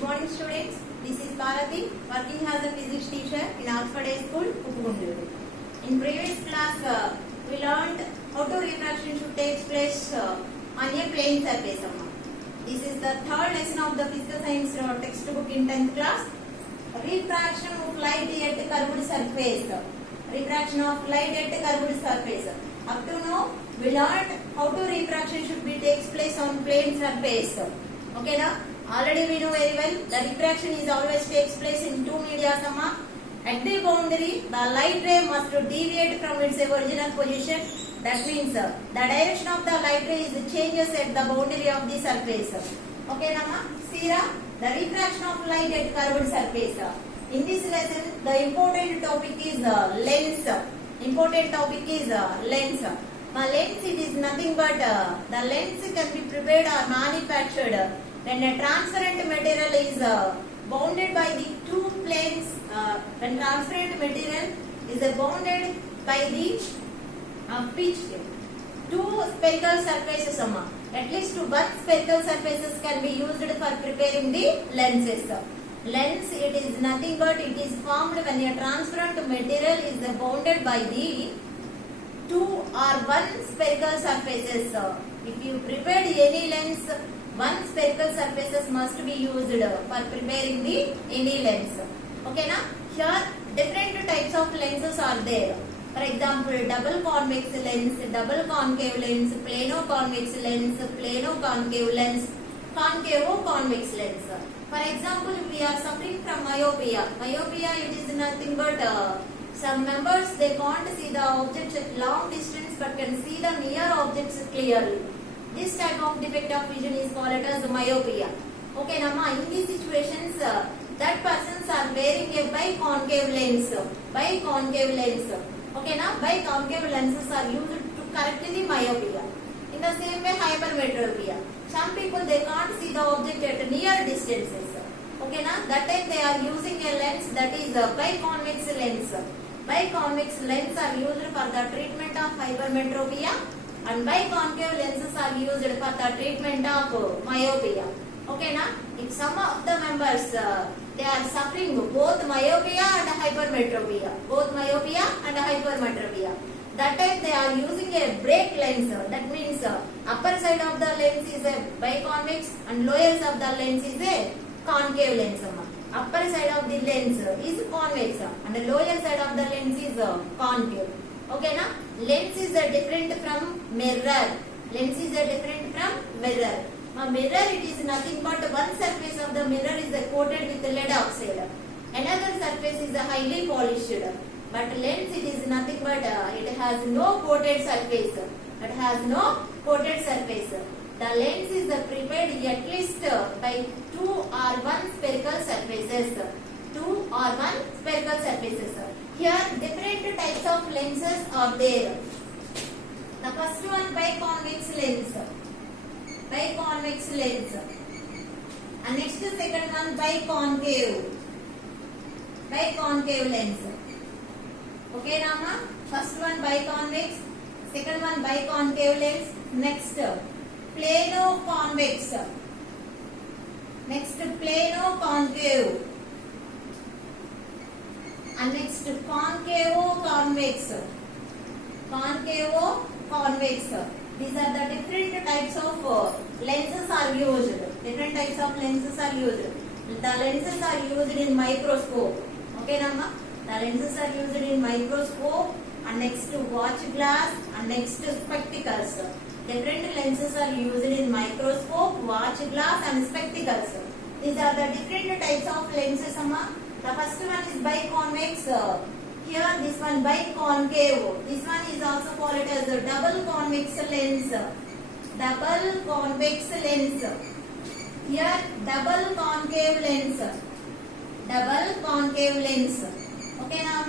Good morning students. This is Bharati working as a physics teacher in Oxford High School, Uppugunduru. In previous class we learned how to refraction should take place on a plane surface. This is the third lesson of the physical science textbook in 10th class. Refraction of light at curved surface. Refraction of light at curved surface. Up to now we learned how to refraction should be takes place on plane surface. Okay now? Already we know very well the refraction is always takes place in two media. At the boundary, the light ray must deviate from its original position. That means the direction of the light ray is changes at the boundary of the surface. Okay, Nama? See the refraction of light at curved surface. In this lesson, the important topic is lens. Important topic is lens. Lens it is nothing but the lens can be prepared or manufactured when a transparent material is bounded by the two planes. When transparent material is bounded by the pitch, two spherical surfaces. At least one spherical surfaces can be used for preparing the lenses. Lens it is nothing but it is formed when a transparent material is bounded by the two or one spherical surfaces. If you prepared any lens, one spherical surfaces must be used for preparing the any lens. Okay na? Here different types of lenses are there. For example, double convex lens, double concave lens, plano convex lens, plano concave lens, concavo convex lens. For example, we are suffering from myopia. Myopia it is nothing but some members they can't see the objects at long distance but can see the near objects clearly. This type of defect of vision is called as myopia. Okay, Nama, in these situations, that persons are wearing a biconcave lens. Biconcave lens. Okay, now biconcave lenses are used to correct the myopia. In the same way, hypermetropia. Some people they can't see the object at near distances. Okay, now that time they are using a lens that is a biconvex lens. Biconvex lenses are used for the treatment of hypermetropia. And biconcave lenses are used for the treatment of myopia. Okay, na? If some of the members they are suffering both myopia and hypermetropia, that time they are using a break lens. That means upper side of the lens is a biconvex and lower side of the lens is a concave lens. Upper side of the lens is convex and the lower side of the lens is concave. Okay, na? Lens is different from mirror. Lens is different from mirror. A mirror it is nothing but one surface of the mirror is coated with lead oxide. Another surface is highly polished. But lens it is nothing but it has no coated surface. It has no coated surface. The lens is prepared at least by two or one spherical surfaces. Two or one spherical surfaces. Here different types of lenses are there. The first one biconvex lens. Biconvex lens. And next second one biconcave. Biconcave lens. Okay, Rama? First one biconvex. Second one biconcave lens. Next plano convex. Next plano concave. And next concavo convex. Concavo convex. These are the different types of lenses are used. Different types of lenses are used. The lenses are used in microscope. Okay, Nama? The lenses are used in microscope and next watch glass and next spectacles. Different lenses are used in microscope, watch glass and spectacles. These are the different types of lenses. The first one is biconvex. Here this one biconcave. This one is also called as a double convex lens. Double convex lens. Here double concave lens. Double concave lens. Okay, now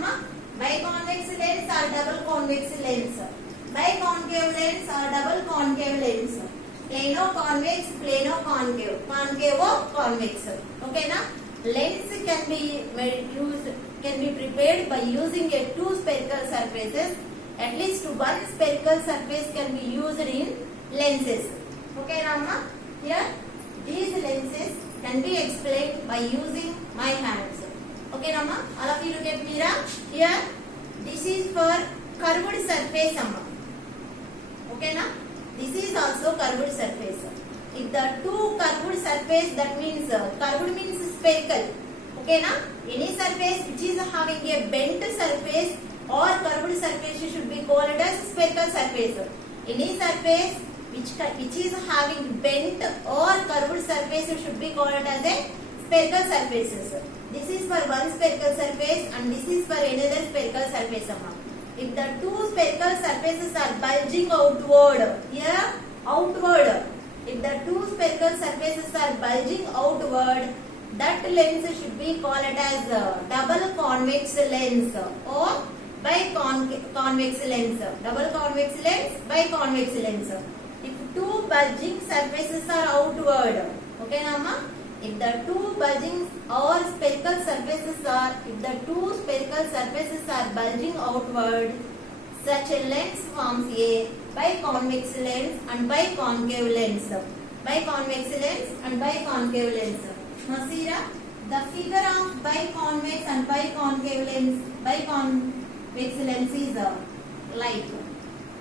biconvex lens or double convex lens. Biconcave lens or double concave lens. Plano convex, plano concave. Concavo convex. Okay, now lens can be prepared by using a two spherical surfaces. At least one spherical surface can be used in lenses. Okay, Rama? Here these lenses can be explained by using my hands. Okay, Amma? All of you look at Mira. Here, this is for curved surface, Amma. Okay, na? This is also curved surface. If the two curved surface, that means curved means spherical. Okay, na? Any surface which is having a bent surface or curved surface should be called as spherical surface. Any surface which is having bent or curved surface should be called as a spherical surfaces. This is for one spherical surface and this is for another spherical surface. If the two spherical surfaces are bulging outward, here outward. If the two spherical surfaces are bulging outward, that lens should be called as double convex lens or biconvex lens. Double convex lens, biconvex lens. If two bulging surfaces are outward, okay, Nama? If the two bulging or spherical surfaces are, bulging outward, such a lens forms a biconvex lens and biconcave lens. Biconvex lens and biconcave lens. Now see the figure of biconvex and biconcave lens is like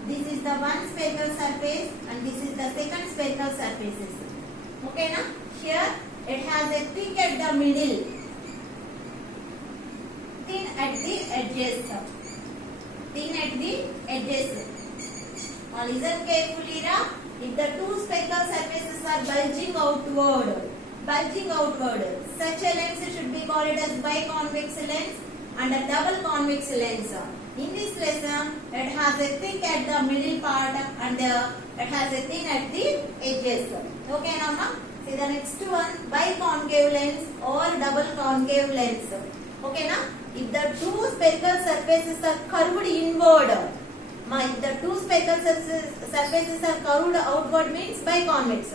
this is the one spherical surface and this is the second spherical surfaces. Okay, na? Here it has a thick at the middle, thin at the edges. Thin at the edges. Now listen carefully, na? If the two spherical surfaces are bulging outward, such a lens should be called as biconvex lens and a double convex lens. In this lesson, it has a thick at the middle part and it has a thin at the edges. Okay, Nama? See the next one, biconcave lens or double concave lens. Okay, na? If the two spherical surfaces are curved inward, if the two spherical surfaces are curved outward means biconvex.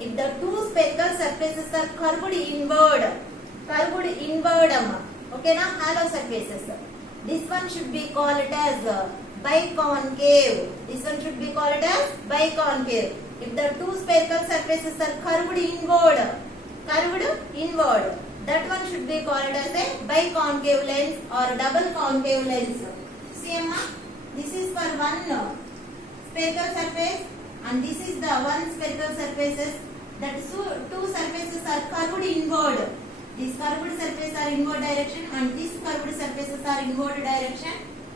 If the two spherical surfaces are curved inward, okay, na? Hollow surfaces. This one should be called as biconcave. This one should be called as biconcave. If the two spherical surfaces are curved inward, that one should be called as a biconcave lens or double concave lens. See, Amma, this is for one spherical surface and this is the one spherical surfaces. That two surfaces are curved inward. These curved surfaces are inward direction and these curved surfaces are inward direction.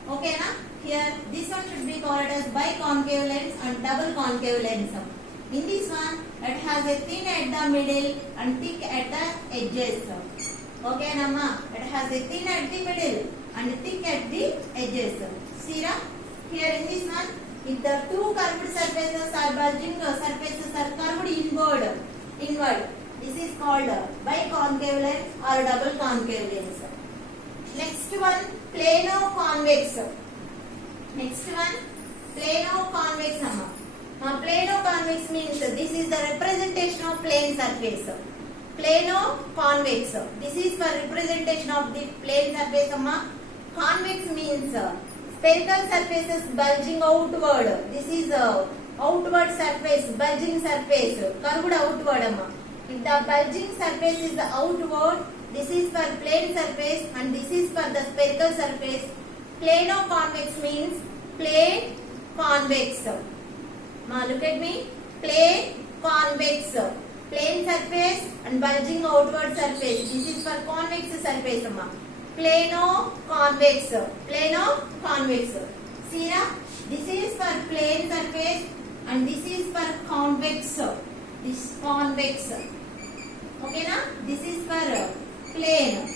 Okay, na? Here this one should be called as biconcave lens and double concave lens. In this one, it has a thin at the middle and thick at the edges. Okay, Nama? It has a thin at the middle and thick at the edges. See, here in this one, if the two curved surfaces are bulging surfaces are curved inward, this is called biconcave lens or double concave lens. Next one, plano-convex. Plano-convex. Now, plano-convex means this is the representation of plane surface. Plano-convex. This is for representation of the plane surface. Convex means spherical surfaces bulging outward. This is outward surface, bulging surface, curved outward. If the bulging surface is outward, this is for plane surface and this is for the spherical surface. Plano-convex means plane convex. Now look at me. Plane convex. Plane surface and bulging outward surface. This is for convex surface. Plano-convex. Plano-convex. See, this is for plane surface and this is for convex. This convex. Okay, na? This is for plane.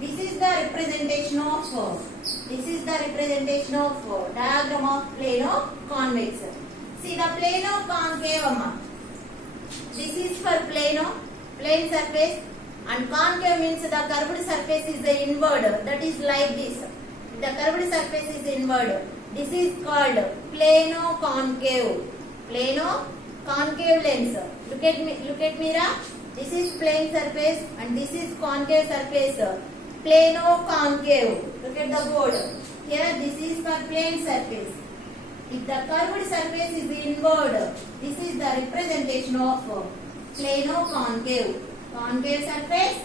This is the representation of diagram of plano-convex. See the plano-concave. This is for plane surface, and concave means the curved surface is the inward. That is like this. The curved surface is inward. This is called plano-concave. Plano-concave lens. Look at me, This is plane surface and this is concave surface. Plano-concave. Look at the board. Here this is for plane surface. If the curved surface is inward, this is the representation of plano-concave. concave surface,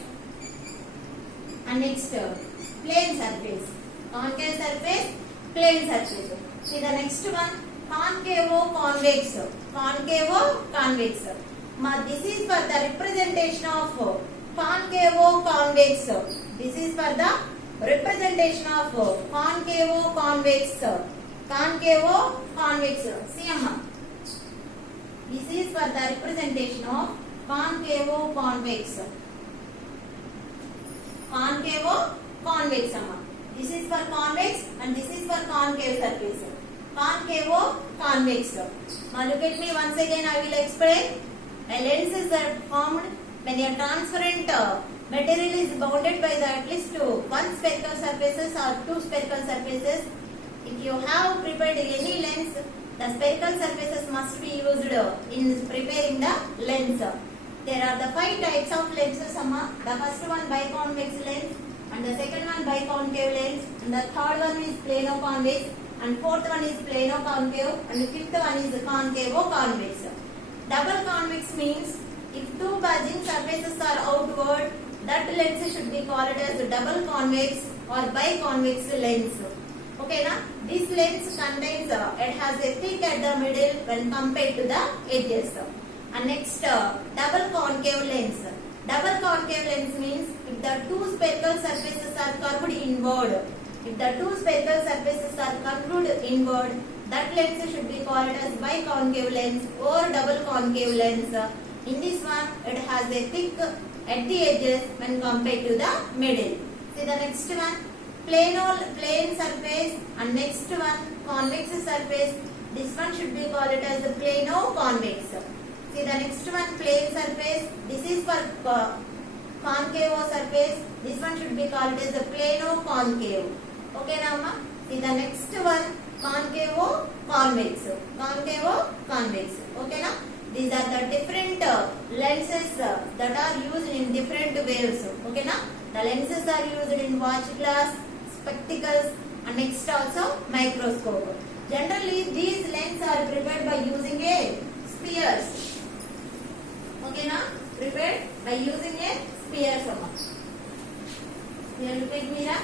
and next plane surface. Concave surface, plane surface. See the next one, concavo-convex. Concavo-convex. This is for the representation of concavo-convex. This is for the representation of concavo-convex. Concavo-convex. See amma. This is for the representation of concavo-convex. Concavo-convex amma. This is for convex and this is for concave surface. Concavo-convex. Now look at me once again. I will explain. Lenses are formed when a transparent material is bounded by the at least one spherical surfaces or two spherical surfaces. If you have prepared any lens, the spherical surfaces must be used in preparing the lens. There are the 5 types of lenses. The first one biconvex lens, and the second one biconcave lens, and the third one is plano-convex, and fourth one is plano-concave, and the fifth one is concavo-convex. Double convex means if two budging surfaces are outward, that lens should be called as double convex or biconvex lens. Okay, na? This lens contains, it has a thick at the middle when compared to the edges. And next, double concave lens. Double concave lens means if the two spherical surfaces are curved inward. If the two spherical surfaces are curved inward, that lens should be called as biconcave lens or double concave lens. In this one, it has a thick at the edges when compared to the middle. See the next one, plane surface, and next one, convex surface. This one should be called as the plano-convex. See the next one, plane surface. This is for concave surface. This one should be called as the plano-concave. Okay, now see the next one, concavo-convex. Concavo-convex. Okay, now these are the different lenses that are used in different waves. Okay, now the lenses are used in watch glass, spectacles, and next also microscope. Generally, these lenses are prepared by using a spheres. Okay, now prepared by using a sphere. Here look at mirror.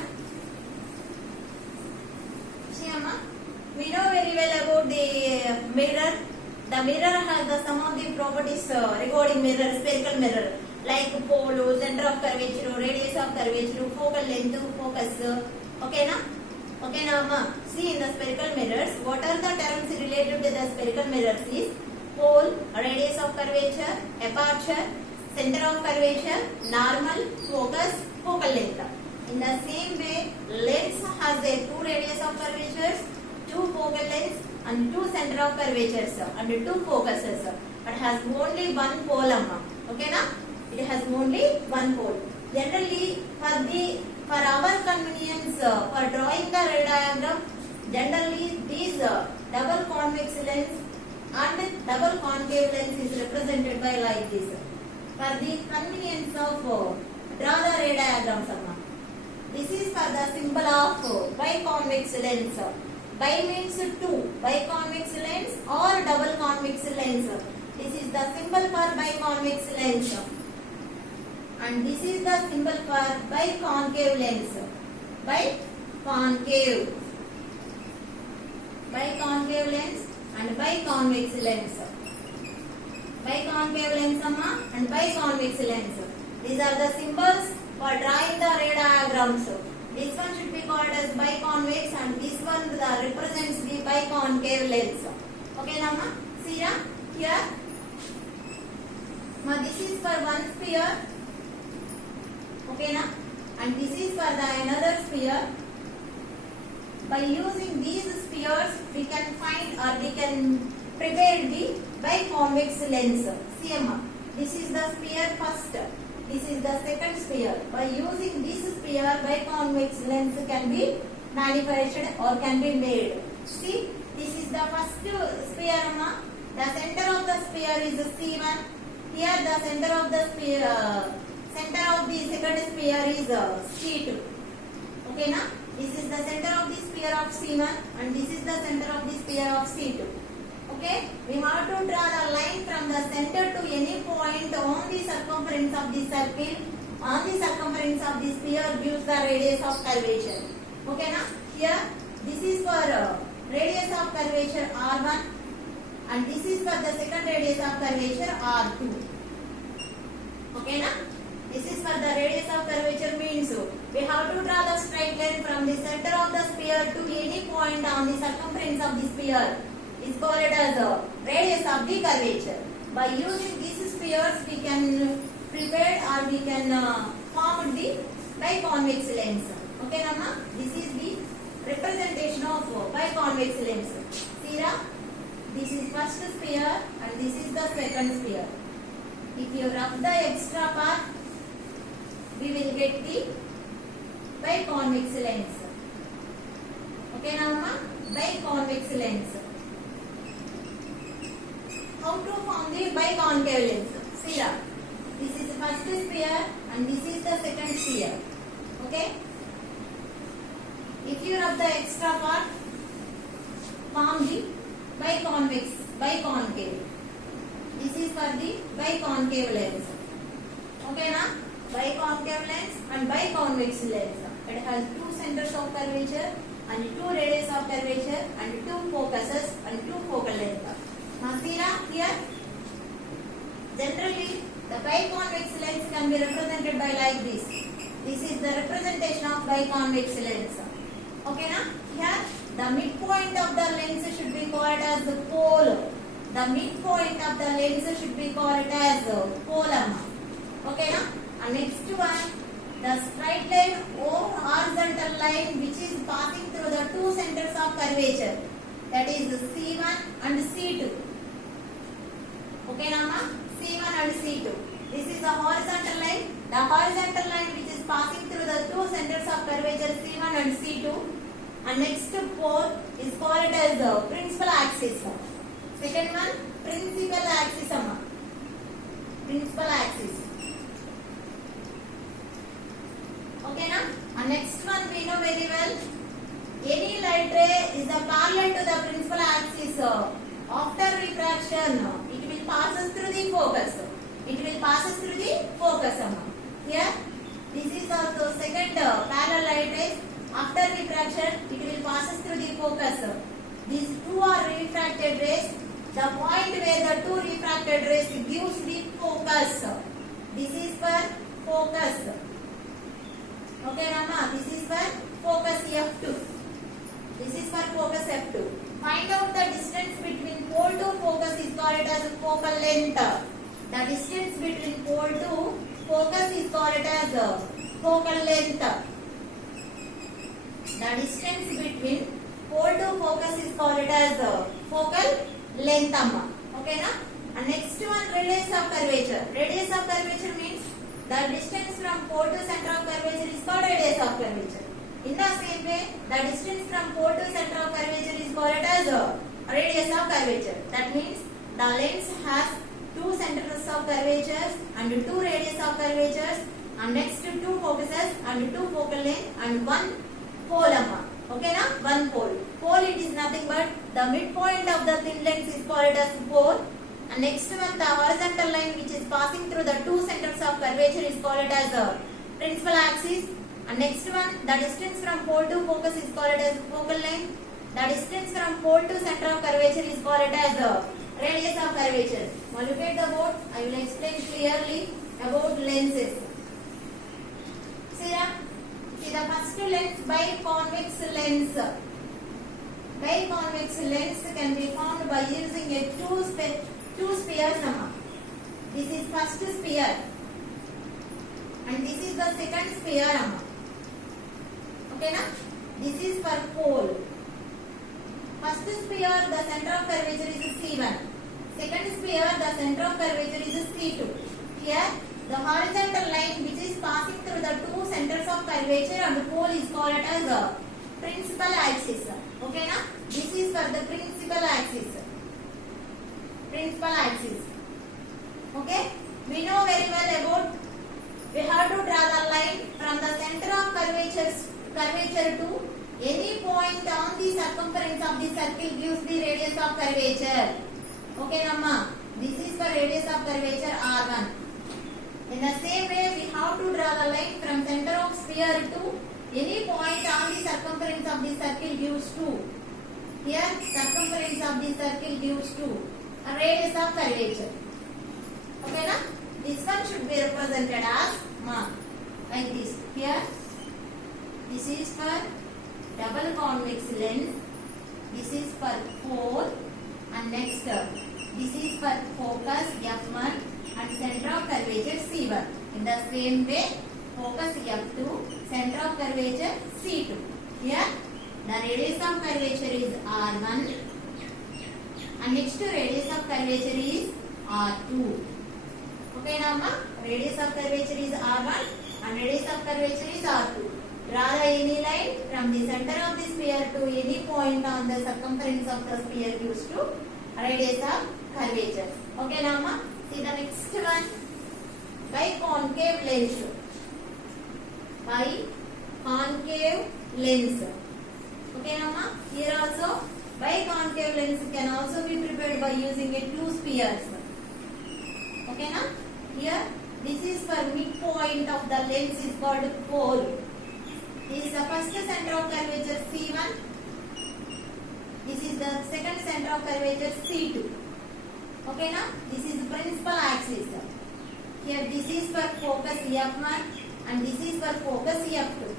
We know very well about the mirror. The mirror has some of the properties regarding mirror, spherical mirror, like pole, center of curvature, radius of curvature, focal length, focus. Okay, na? Okay, now see in the spherical mirrors, what are the terms related to the spherical mirrors is pole, radius of curvature, aperture, center of curvature, normal, focus, focal length. In the same way, lens has a 2 radius of curvatures, 2 focal lengths, and 2 center of curvatures and 2 focuses. It has only one pole. Okay, na? It has only one pole. Generally, for our convenience, for drawing the ray diagram, generally these double convex lens and double concave lens is represented by like this. For the convenience of draw the ray diagrams. This is for the symbol of biconvex lens. Bi means 2, biconvex lens or double convex lens. This is the symbol for biconvex lens. And this is the symbol for biconcave lens. Biconcave. Biconcave lens and biconvex lens. Biconcave lens and biconvex lens. These are the symbols for drawing the ray diagrams. This one should be called as biconvex and this one represents the biconcave lens. Okay, now see here. Now this is for one sphere. Okay, now and this is for the another sphere. By using these spheres, we can find or we can prepare the biconvex lens. See, this is the sphere first. This is the second sphere. By using this sphere, biconvex lens can be manufactured or can be made. See, this is the first sphere. The center of the sphere is C1. Here the center of the sphere, center of the second sphere is C2. Okay, na? This is the center of the sphere of C1 and this is the center of the sphere of C2. Okay, we have to draw the line from the center to any point on the circumference of the circle. On the circumference of the sphere gives the radius of curvature. Okay, na? Here, this is for radius of curvature R1, and this is for the second radius of curvature R2. Okay, na? This is for the radius of curvature means we have to draw the straight line from the center of the sphere to any point on the circumference of the sphere. Is called as the radius of the curvature. By using these spheres, we can prepare or we can form the biconvex lens. Okay, Nama? This is the representation of biconvex lens. See, this is first sphere and this is the second sphere. If you rub the extra part, we will get the biconvex lens. Okay, Nama? Biconvex lens. How to form the biconcave lens? See here. This is the first sphere and this is the second sphere. Okay? If you rub the extra part, form the biconcave. This is for the biconcave lens. Okay, na? Biconcave lens and biconvex lens. It has two centers of curvature and two radius of curvature and two focuses and two focal lengths. Now see here, generally the biconvex lens can be represented by like this. This is the representation of biconvex lens. Okay, na? Here the midpoint of the lens should be called as the pole. The midpoint of the lens should be called as polum. Okay, na? And next one, the straight line or horizontal line which is passing through the two centers of curvature, that is C1 and C2. Okay, Nama? C1 and C2. This is the horizontal line. The horizontal line which is passing through the two centers of curvature C1 and C2. And next pole is called as the principal axis. Second one, principal axis. Principal axis. Okay, na? And next one we know very well. Any light ray is parallel to the principal axis. After refraction, it will pass through the focus. It will pass through the focus. Here, this is also second parallel light rays. After refraction, it will pass through the focus. These two are refracted rays. The point where the two refracted rays gives the focus. This is for focus. Okay, Rama? This is for focus F2. This is for focus F2. Find out the distance between pole to focus is called as focal length. The distance between pole to focus is called as focal length. The distance between pole to focus is called as focal length. Okay, na? And next one, radius of curvature. Radius of curvature means the distance from pole to center of curvature is called radius of curvature. In the same way, the distance from pole to center of curvature is called as radius of curvature. That means the lens has two centers of curvatures and two radius of curvatures, and next two focuses and two focal length and one pole. Okay, na? One pole. Pole, it is nothing but the midpoint of the thin lens is called as pole. And next one, the horizontal line which is passing through the two centers of curvature is called as principal axis. And next one, the distance from pole to focus is called as focal length. The distance from pole to center of curvature is called as radius of curvature. Now look at the board. I will explain clearly about lenses. See the first lens, biconvex lens. Biconvex lens can be formed by using a two spheres. This is first sphere and this is the second sphere. Okay, na? This is for pole. First sphere, the center of curvature is C1. Second sphere, the center of curvature is C2. Here, the horizontal line which is passing through the two centers of curvature and pole is called as principal axis. Okay, na? This is for the principal axis. Principal axis. Okay? We know very well about, we have to draw the line from the center of curvature to Any point on the circumference of the circle gives the radius of curvature. Okay, Namma. This is for radius of curvature R1. In the same way, we have to draw the line from center of sphere to any point on the circumference of the circle gives 2. Here, circumference of the circle gives 2. A radius of curvature. Okay, na? This one should be represented as like this. Here, this is for double convex lens. This is for pole, and next this is for focus F1 and center of curvature C1. In the same way, focus F2, center of curvature C2. Here, the radius of curvature is R1, and next radius of curvature is R2. Okay, now radius of curvature is R1 and radius of curvature is R2. Draw the any line from the center of the sphere to any point on the circumference of the sphere gives to radius of curvature. Okay, now see the next one. Biconcave lens. Biconcave lens. Okay, now here also biconcave lens can also be prepared by using a two spheres. Okay, now here this is for midpoint of the lens is called pole. This is the first center of curvature C1. This is the second center of curvature C2. Okay, now this is the principal axis. Here this is for focus F1 and this is for focus F2.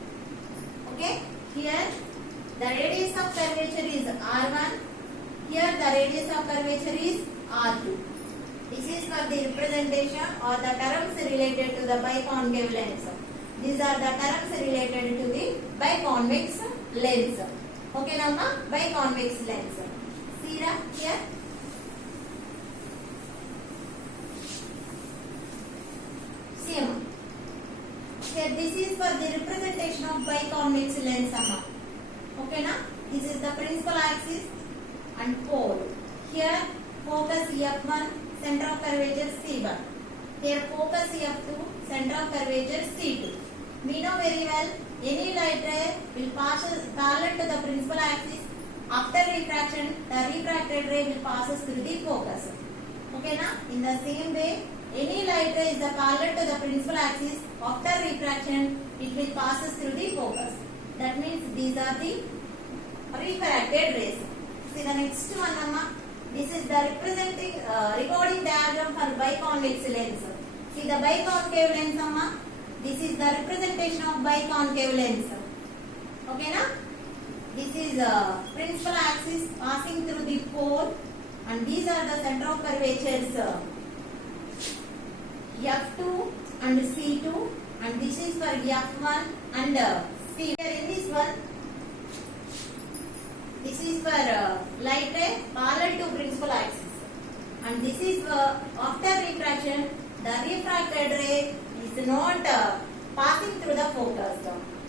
Okay, here the radius of curvature is R1. Here the radius of curvature is R2. This is for the representation or the terms related to the biconcave lens. These are the terms related to the biconvex lens. Okay, now biconvex lens. See here. See, here this is for the representation of biconvex lens. Okay, now this is the principal axis and pole. Here focus F1, center of curvature C1. Here focus F2, center of curvature C2. We know very well any light ray will pass parallel to the principal axis. After refraction, the refracted ray will pass through the focus. Okay, na? In the same way, any light ray is parallel to the principal axis. After refraction, it will pass through the focus. That means these are the refracted rays. See the next one, Amma. This is the representing recording diagram for biconvex lens. See the biconcave lens, Amma. This is the representation of biconcave lens. Okay, na? This is principal axis passing through the pole, and these are the center of curvatures F2 and C2, and this is for F1 and C. Here in this one, this is for light ray parallel to principal axis, and this is after refraction, the refracted ray is not passing through the focus.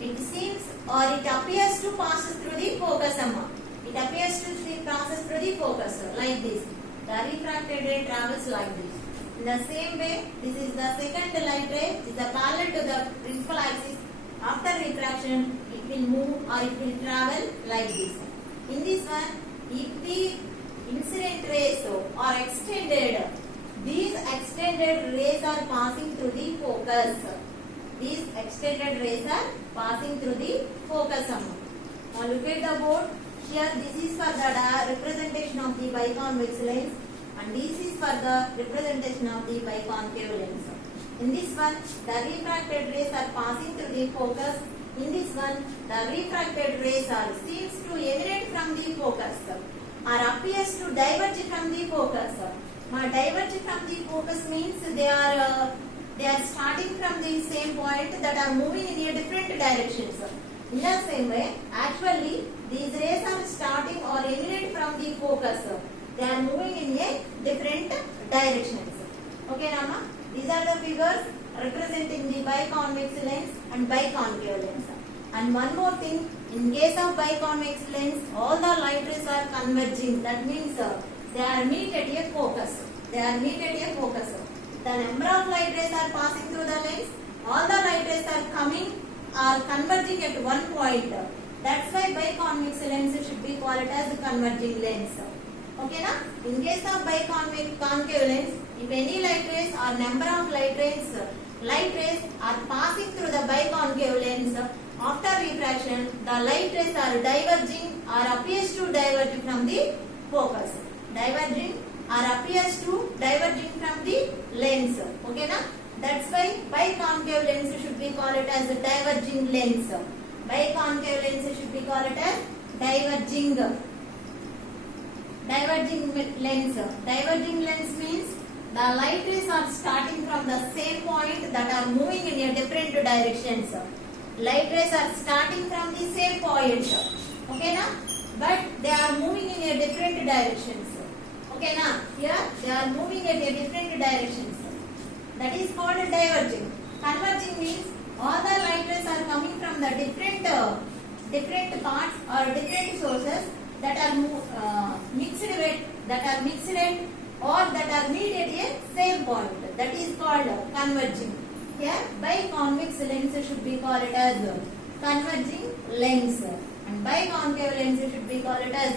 It seems or it appears to pass through the focus. It appears to pass through the focus like this. The refracted ray travels like this. In the same way, this is the second light ray. It is parallel to the principal axis. After refraction, it will move or it will travel like this. In this one, if the incident rays are extended, these extended rays are passing through the focus. These extended rays are passing through the focus. Now look at the board. Here this is for the representation of the biconvex lens, and this is for the representation of the biconcave lens. In this one, the refracted rays are passing through the focus. In this one, the refracted rays are seems to emanate from the focus or appears to diverge from the focus. Diverge from the focus means they are starting from the same point that are moving in a different directions. In the same way, actually these rays are starting or emanate from the focus. They are moving in a different directions. Okay, Rama? These are the figures representing the biconvex lens and biconcave lens. And one more thing, in case of biconvex lens, all the light rays are converging. That means they are meet at a focus. The number of light rays are passing through the lens. All the light rays are coming or converging at one point. That's why biconvex lens should be called as converging lens. Okay na? In case of concave lens, if any light rays or number of light rays are passing through the biconcave lens, after refraction, the light rays are diverging or appears to diverge from the focus. Diverging or appears to diverging from the lens. Okay na? That's why biconcave lens should be called as a diverging lens. Biconcave lens should be called as diverging lens. Diverging lens means the light rays are starting from the same point that are moving in a different directions. Light rays are starting from the same point. Okay na? But they are moving in a different directions. Okay na? Here they are moving at a different directions. That is called diverging. Converging means all the light rays are coming from the different parts or different sources that are mixed or that are meet at a same point. That is called converging. Here biconvex lens should be called as converging lens, and biconcave lens should be called as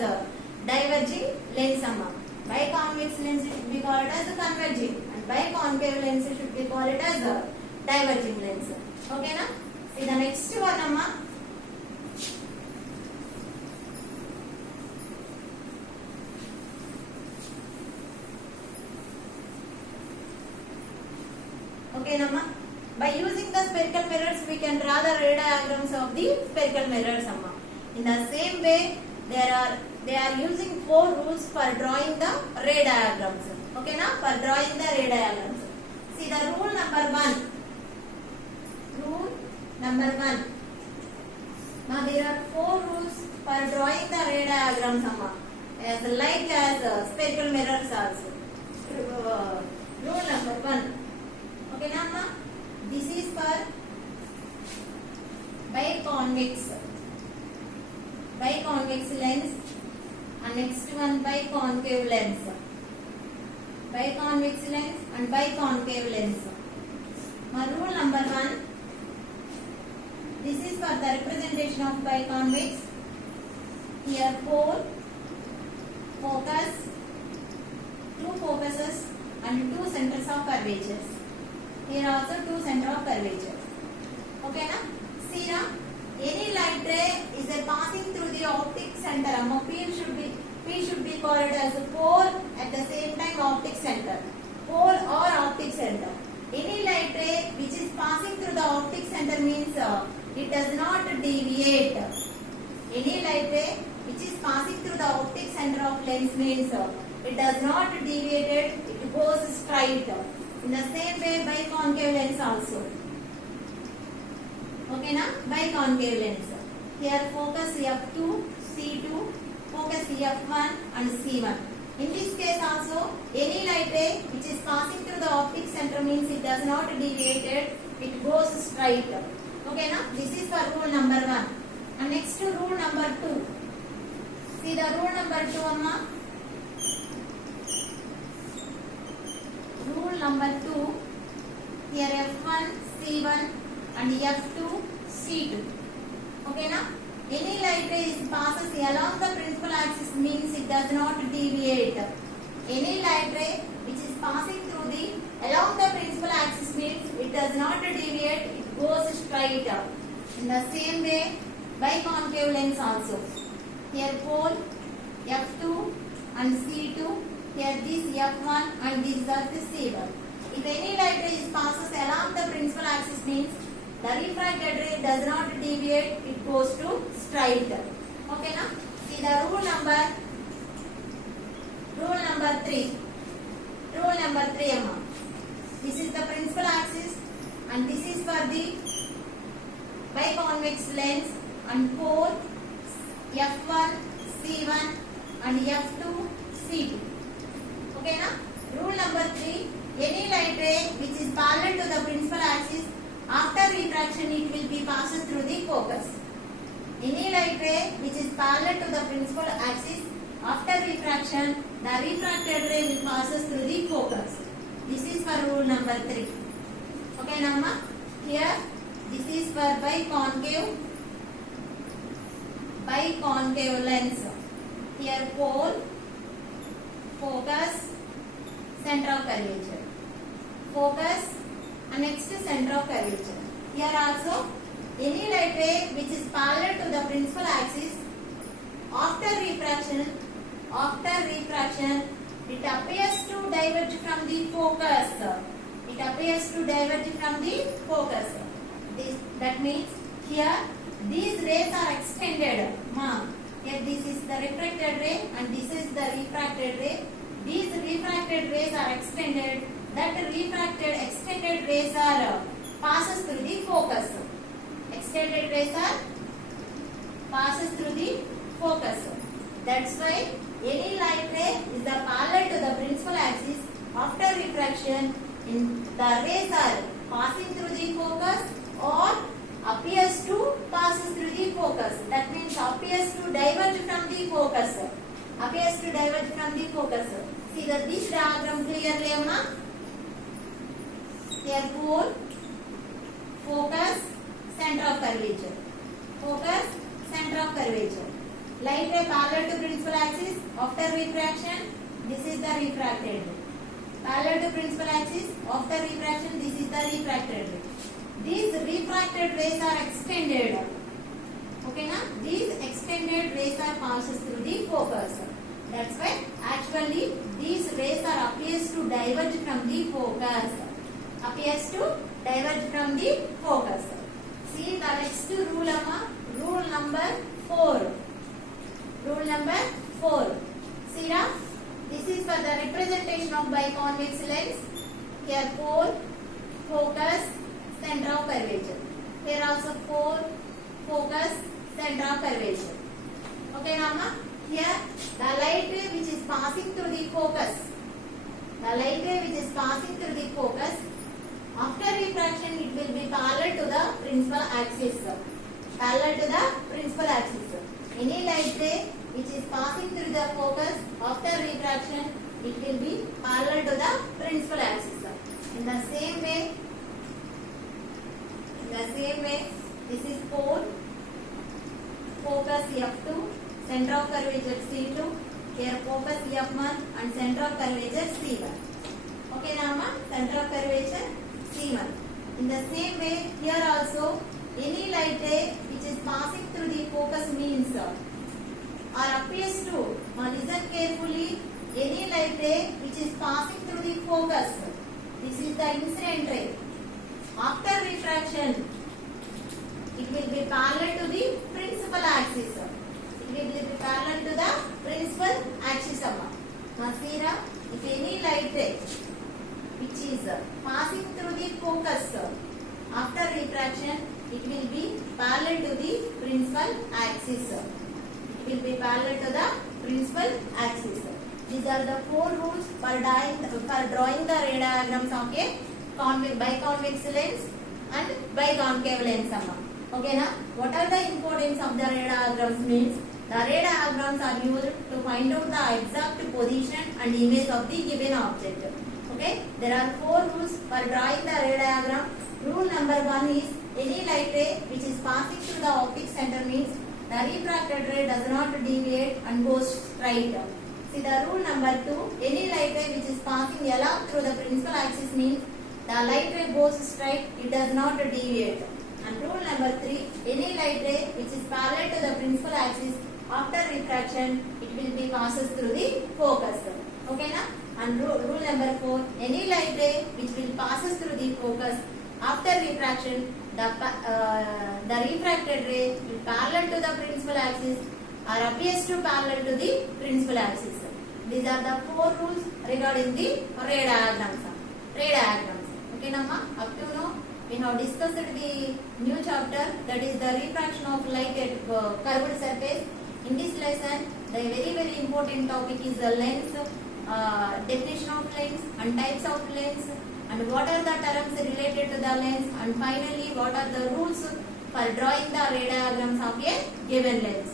diverging lens. Biconvex lens should be called as converging, and biconcave lens should be called as diverging lens. Okay na? See the next one amma. Okay nama. By using the spherical mirrors, we can draw the ray diagrams of the spherical mirrors amma. In the same way, they are using 4 rules for drawing the ray diagrams. Okay na? For drawing the ray diagrams. See the rule number 1. Rule number 1. Now there are 4 rules for drawing the ray diagrams amma. As spherical mirrors also. Rule number 1. Okay na amma? This is for biconvex lens, and next one biconcave lens. Biconvex lens and biconcave lens. Now rule number 1. This is for the representation of biconvex. Here pole, focus, 2 focuses and 2 centers of curvatures. Here also 2 center of curvature. Okay na? See na? Any light ray is passing through the optic center. P should be called as a pole, at the same time optic center. Pole or optic center. Any light ray which is passing through the optic center means it does not deviate. Any light ray which is passing through the optic center of lens means it does not deviate, it goes straight. In the same way, biconcave lens also. Okay na? Biconcave lens. Here focus F2, C2, focus F1 and C1. In this case also, any light ray which is passing through the optic center means it does not deviate, it goes straight. Okay na? This is for rule number 1. And next to rule number 2. See the rule number 2 amma. Rule number 2. Here F1, C1 and F2, C2. Okay na? Any light ray passes along the principal axis means it does not deviate. Any light ray which is passing through along the principal axis means it does not deviate, it goes straight. In the same way, biconcave lens also. Here pole F2 and C2. Here this F1 and this is the C1. If any light ray passes along the principal axis means the refracted ray does not deviate, it goes to straight. Okay na? See the rule number 3. Rule number 3 amma. This is the principal axis and this is for the biconvex lens and pole F1, C1 and F2, C2. Okay na? Rule number 3. Any light ray which is parallel to the principal axis, after refraction it will be passed through the focus. Any light ray which is parallel to the principal axis, after refraction the refracted ray will pass through the focus. This is for rule number 3. Okay Namma? Here this is for biconcave biconcave lens. Here pole, focus, center of curvature. Focus and next center of curvature. Here also any light ray which is parallel to the principal axis after refraction it appears to diverge from the focus. It appears to diverge from the focus. That means here these rays are extended. Here this is the refracted ray and this is the refracted ray. These refracted rays are extended. That refracted extended rays are passes through the focus. Extended rays are passes through the focus. That's why any light ray is the parallel to the principal axis. After refraction, the rays are passing through the focus or appears to passes through the focus. That means appears to diverge from the focus. Appears to diverge from the focus. See this diagram clearly, Amma. Here pole, focus, center of curvature. Focus, center of curvature. Light ray parallel to principal axis. After refraction, this is the refracted ray. Parallel to principal axis. After refraction, this is the refracted ray. These refracted rays are extended. Okay, na? These extended rays are passes through the focus. That's why actually these rays are appears to diverge from the focus. Appears to diverge from the focus. See the next rule, rule number 4. Rule number 4. See now, this is for the representation of biconvex lens. Here pole, focus, center of curvature. Here also pole, focus, center of curvature. Okay, Nama? Here the light ray which is passing through the focus. The light ray which is passing through the focus. After refraction, it will be parallel to the principal axis. Parallel to the principal axis. Any light ray which is passing through the focus after refraction, it will be parallel to the principal axis. In the same way, this is pole, focus F2, center of curvature C2. Here focus F1 and center of curvature C1. Okay, Nama? Center of curvature C1. In the same way, here also any light ray which is passing through the focus means or appears to, listen carefully, any light ray which is passing through the focus. This is the incident ray. After refraction, it will be parallel to the principal axis. It will be parallel to the principal axis. Now see, if any light ray which is passing through the focus after refraction, it will be parallel to the principal axis. It will be parallel to the principal axis. These are the 4 rules for drawing the ray diagrams of a biconvex lens and biconcave lens. Okay, now what are the importance of the ray diagrams means? The ray diagrams are used to find out the exact position and image of the given object. Okay, there are 4 rules for drawing the ray diagram. Rule number 1 is any light ray which is passing through the optic center means the refracted ray does not deviate and goes straight. See the rule number 2, any light ray which is passing along through the principal axis means the light ray goes straight, it does not deviate. And rule number 3, any light ray which is parallel to the principal axis after refraction, it will be passes through the focus. Okay, na? And rule number 4, any light ray which will passes through the focus after refraction, the refracted ray will parallel to the principal axis or appears to parallel to the principal axis. These are the 4 rules regarding the ray diagrams. Okay, Namma? Up to now, we have discussed the new chapter, that is the refraction of light at curved surface. In this lesson, the very important topic is the lens, definition of lens and types of lens, and what are the terms related to the lens, and finally what are the rules for drawing the ray diagrams of a given lens.